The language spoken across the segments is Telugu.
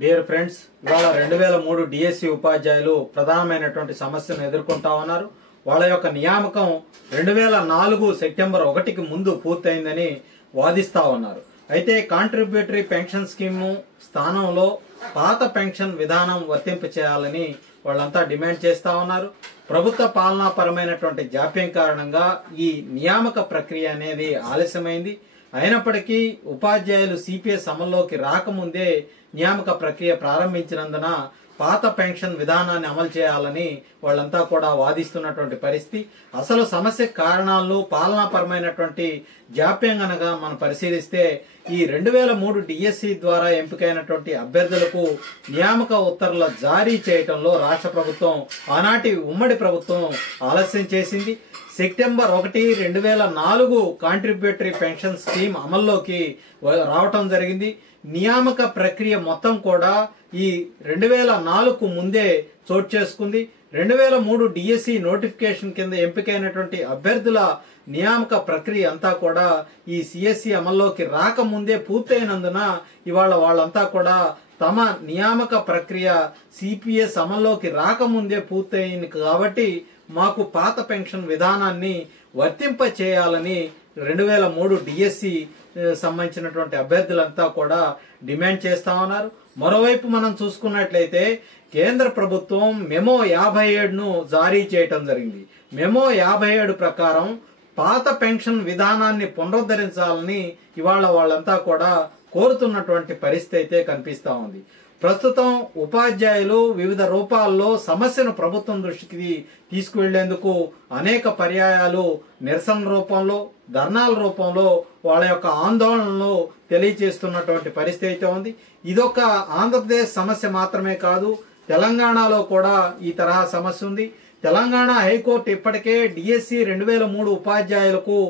డియర్ ఫ్రెండ్స్, ఇవాళ 2003 డిఎస్సి ఉపాధ్యాయులు ప్రధానమైనటువంటి సమస్యను ఎదుర్కొంటా ఉన్నారు. వాళ్ళ యొక్క నియామకం 2004 సెప్టెంబర్ 1కి ముందు పూర్తయిందని వాదిస్తా ఉన్నారు. అయితే కాంట్రిబ్యూటరీ పెన్షన్ స్కీము స్థానంలో పాత పెన్షన్ విధానం వర్తింప చేయాలని వాళ్ళంతా డిమాండ్ చేస్తా ఉన్నారు. ప్రభుత్వ పాలనాపరమైనటువంటి జాప్యం కారణంగా ఈ నియామక ప్రక్రియ అనేది ఆలస్యమైంది. అయినప్పటికీ ఉపాధ్యాయులు సిపిఎస్ అమల్లోకి రాకముందే నియామక ప్రక్రియ ప్రారంభించినందున పాత పెన్షన్ విధానాన్ని అమలు చేయాలని వాళ్ళంతా కూడా వాదిస్తున్నటువంటి పరిస్థితి. అసలు సమస్య కారణాలు పాలనాపరమైనటువంటి జాప్యం గనక మనం పరిశీలిస్తే ఈ 2003 డిఎస్సి ద్వారా ఎంపికైనటువంటి అభ్యర్థులకు నియామక ఉత్తర్వుల జారీ చేయటంలో రాష్ట్ర ప్రభుత్వం, ఆనాటి ఉమ్మడి ప్రభుత్వం ఆలస్యం చేసింది. సెప్టెంబర్ 1, 2004 కాంట్రిబ్యూటరీ పెన్షన్ స్కీమ్ అమల్లోకి రావటం జరిగింది. నియామక ప్రక్రియ మొత్తం కూడా ఈ 2004కు ముందే చోటు చేసుకుంది. 2003 డిఎస్సి నోటిఫికేషన్ కింద ఎంపికైనటువంటి అభ్యర్థుల నియామక ప్రక్రియ అంతా కూడా ఈ సిఎస్సి అమల్లోకి రాకముందే పూర్తయినందున ఇవాళ వాళ్ళంతా కూడా తమ నియామక ప్రక్రియ సిపిఎస్ అమల్లోకి రాకముందే పూర్తయింది కాబట్టి మాకు పాత పెన్షన్ విధానాన్ని వర్తింప చేయాలని 2003 డిఎస్సి సంబంధించినటువంటి అభ్యర్థులంతా కూడా డిమాండ్ చేస్తా ఉన్నారు. మరోవైపు మనం చూసుకున్నట్లయితే కేంద్ర ప్రభుత్వం మెమో 57ను జారీ చేయటం జరిగింది. మెమో 57 ప్రకారం పాత పెన్షన్ విధానాన్ని పునరుద్ధరించాలని ఇవాళ వాళ్ళంతా కూడా కోరుతున్నటువంటి పరిస్థితి అయితే కనిపిస్తా ఉంది. ప్రస్తుతం ఉపాధ్యాయులు వివిధ రూపాల్లో సమస్యను ప్రభుత్వం దృష్టికి తీసుకువెళ్లేందుకు అనేక పర్యాయాలు నిరసన రూపంలో, ధర్నాల రూపంలో వాళ్ళ యొక్క ఆందోళనలు తెలియజేస్తున్నటువంటి పరిస్థితి అయితే ఉంది. ఇదొక ఆంధ్రప్రదేశ్ సమస్య మాత్రమే కాదు, తెలంగాణలో కూడా ఈ తరహా సమస్య ఉంది. తెలంగాణ హైకోర్టు ఇప్పటికే డిఎస్సి 2003 ఉపాధ్యాయులకు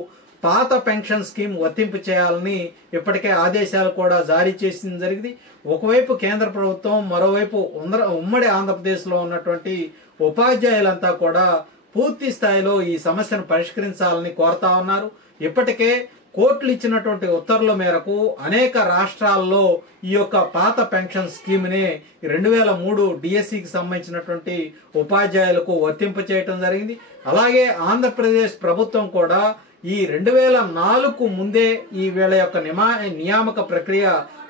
పాత పెన్షన్ స్కీమ్ వర్తింపు చేయాలని ఇప్పటికే ఆదేశాలు కూడా జారీ చేసింది జరిగింది. ఒకవైపు కేంద్ర ప్రభుత్వం, మరోవైపు ఉమ్మడి ఆంధ్రప్రదేశ్ లో ఉన్నటువంటి ఉపాధ్యాయులంతా కూడా పూర్తి స్థాయిలో ఈ సమస్యను పరిష్కరించాలని కోరుతా ఉన్నారు. ఇప్పటికే కోర్టులు ఇచ్చినటువంటి ఉత్తర్వుల మేరకు అనేక రాష్ట్రాల్లో ఈ యొక్క పాత పెన్షన్ స్కీమ్ ని 2003 డిఎస్సికి సంబంధించినటువంటి ఉపాధ్యాయులకు వర్తింప చేయటం జరిగింది. అలాగే ఆంధ్రప్రదేశ్ ప్రభుత్వం కూడా ఈ 2004కు ముందే ఈ వీళ్ళ యొక్క నియామక ప్రక్రియ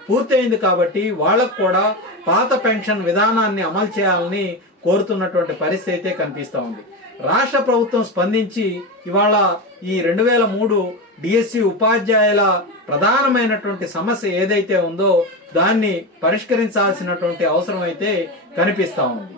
పూర్తయింది కాబట్టి వాళ్ళకు కూడా పాత పెన్షన్ విధానాన్ని అమలు చేయాలని కోరుతున్నటువంటి పరిస్థితి అయితే కనిపిస్తా ఉంది. రాష్ట్ర ప్రభుత్వం స్పందించి ఇవాళ ఈ 2003 డిఎస్సి ఉపాధ్యాయుల ప్రధానమైనటువంటి సమస్య ఏదైతే ఉందో దాన్ని పరిష్కరించాల్సినటువంటి అవసరం అయితే కనిపిస్తా ఉంది.